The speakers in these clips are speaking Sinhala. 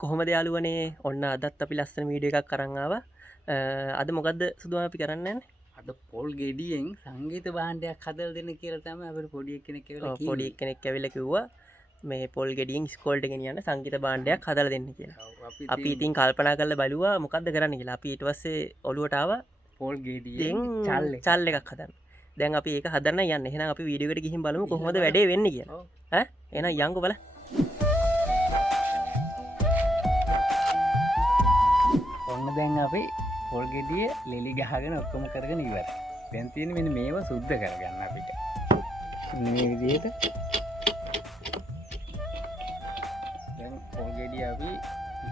කොහොමද යාළුවනේ ඔන්න අදත් අපි ලස්සන වීඩියෝ එකක් අරන් ආවා. අද මොකද්ද සුදුම අපි කරන්නේ? අද පොල් ගෙඩියෙන් සංගීත භාණ්ඩයක් හදලා දෙන්න කියලා තමයි අපිට පොඩි එක්කෙනෙක් කියලා කිව්වේ. පොඩි කෙනෙක් ඇවිල්ලා කිව්වා මේ පොල් ගෙඩියෙන් ඉස්කෝලේට ගෙනියන්න සංගීත භාණ්ඩයක් හදලා දෙන්න කියලා. අපි ඉතින් කල්පනා කරලා බලුවා මොකද්ද කරන්න කියලා. අපි ඊට පස්සේ ඔළුවට ආවා පොල් ගෙඩියෙන් චල් එකක් හදන්න. දැන් අපි ඒක හදන්න යන්නේ. එහෙනම් අපි වීඩියෝ එකට ගිහින් බලමු කොහොමද වැඩේ වෙන්නේ කියලා. ඈ එහෙනම් යන්කෝ බලන්න. ඔන්න දැන් අපි පොල් ගෙඩිය ලෙලි ගහගෙන ඔක්කොම කරගෙන ඉවරයි. දැන් තියෙන්නේ මෙන්න මේවා සුද්ධ කරගන්න අපිට. මේ විදිහට දැන් පොල් ගෙඩිය අපි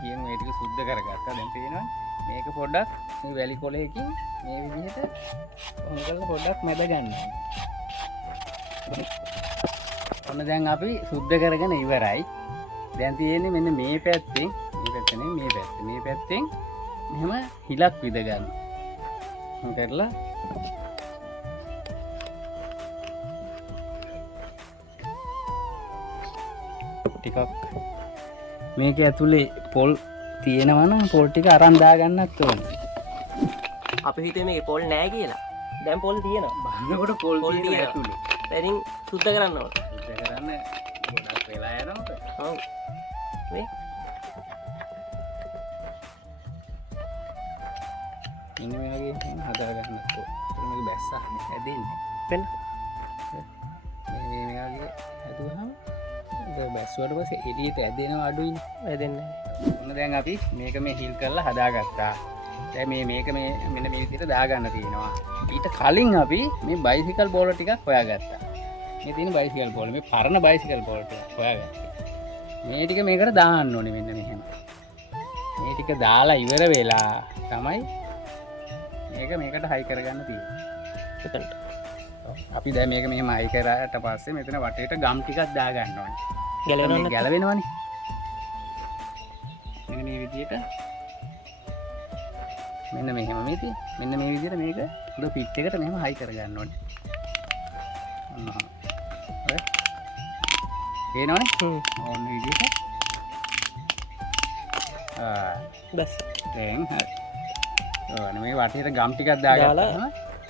ගියන් මේ ටික සුද්ධ කරගත්තා. දැන් පේනවා මේක පොඩ්ඩක් මේ වැලි කොලයකින් මේ විදිහට ඔන් කරලා පොඩ්ඩක් මැද ගන්නවා. ඔන්න දැන් අපි සුද්ධ කරගෙන ඉවරයි. දැන් තියෙන්නේ මෙන්න මේ පැත්තෙන් මේ පැත්තෙන් මෙහෙම හිලක් විද ගන්න. කරලා ටිකක් මේක ඇතුලේ පොල් තියෙනවා නම් පොල් ටික අරන් දා ගන්නත් ඕනේ. අපි හිතුවේ මේකේ පොල් නෑ කියලා. දැන් පොල් තියෙනවා. බලනකොට පොල් තියෙනවා ඇතුලේ. දැන් සුද්ධ කරන්න ඕන. සුද්ධ කරන්න ගොඩක් වෙලා යනවා. ඔව්. මේ ඉන්න මේ වගේ හදා ගන්නත් ඕනේ. මේක බැස්සා හැදෙන්නේ. වෙන මේ වගේ හැදුවාම ඒක බැස්සුවට පස්සේ එළියට ඇදෙනවා අඩුයිනේ. වැදෙන්නේ ඔන්න දැන් අපි මේක මේ හිල් කරලා හදාගත්තා. දැන් මේක මෙන්න මේ විදිහට දාගන්න තියෙනවා. ඊට කලින් අපි මේ බයිසිකල් බෝල ටිකක් හොයාගත්තා. මේ තියෙන බයිසිකල් බෝල මේ පරණ බයිසිකල් බෝල ටික හොයාගත්තා. මේ ටික මේකට දාන්න ඕනේ මෙන්න මෙහෙම. මේ ටික දාලා ඉවර වෙලා තමයි මේක මේකට හයි කරගන්න තියෙන්නේ. අපි දැන් මේක මෙහෙම හයි කරාට පස්සේ මෙතන වටේට ගම් ටිකක් දා ගන්න ඕනේ. ගැලවෙනවනේ. මෙන්න මේ විදිහට මෙන්න මෙහෙම මෙන්න මේ විදිහට මේක හොඳ ෆිට් එකට මෙහෙම හයි කරගන්න ඕනේ. ඔන්න හරි. පේනවනේ? ඕන විදිහට. බස් දැන් හරි. ඔන්න මේ වටේට ගම් ටිකක් දාගත්තාම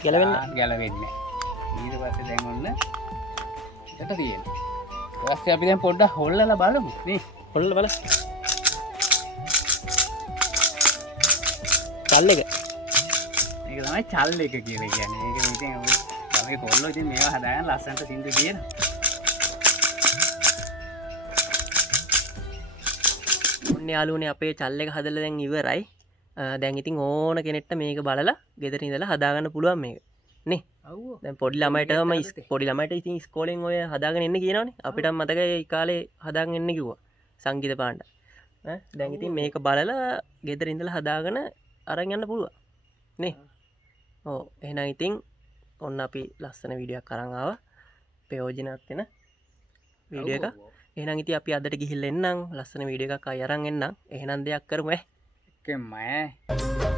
ගැලවෙන්නේ. ඊට පස්සේ දැන් ඔන්න එකට තියෙනවා. ඊට පස්සේ අපි දැන් පොඩ්ඩක් හොල්ලලා බලමු නේ. හොල්ලලා බලන්න. චල් එක. මේක තමයි චල් එක කියලා කියන්නේ. මේක ඉතින් අපි කොල්ලෝ ඉතින් මේවා හදාගෙන ලස්සනට සින්දු කියන. ඔන්න යාළුවනේ අපේ චල් එක හදලා දැන් ඉවරයි. දැන් ඉතින් ඕන කෙනෙක්ට මේක බලලා ගෙදර ඉඳලා හදාගන්න පුළුවන් මේක. නේ? දැන් පොඩි ළමයිට ඉතින් ඉස්කෝලෙන් ඔය හදාගෙන එන්න කියනවනේ. අපිට මතකයි ඒ කාලේ හදාගෙන එන්න කිව්වා. සංගීත පාණ්ඩ. දැන් ඉතින් මේක බලලා ගෙදර ඉඳලා හදාගෙන අරන් යන්න පුළුවන්. නේ? ඔව්. එහෙනම් ඉතින් ඔන්න අපි ලස්සන වීඩියෝ එකක් අරන් ආවා. ප්‍රයෝජනවත් වෙන වීඩියෝ එකක්. එහෙනම් ඉතින් අපි අදට ගිහිල්ලා එන්නම්. ලස්සන වීඩියෝ එකක් ආයි අරන් එන්නම්. එහෙනම් දෙයක් කරමු ඈ. Okay, man.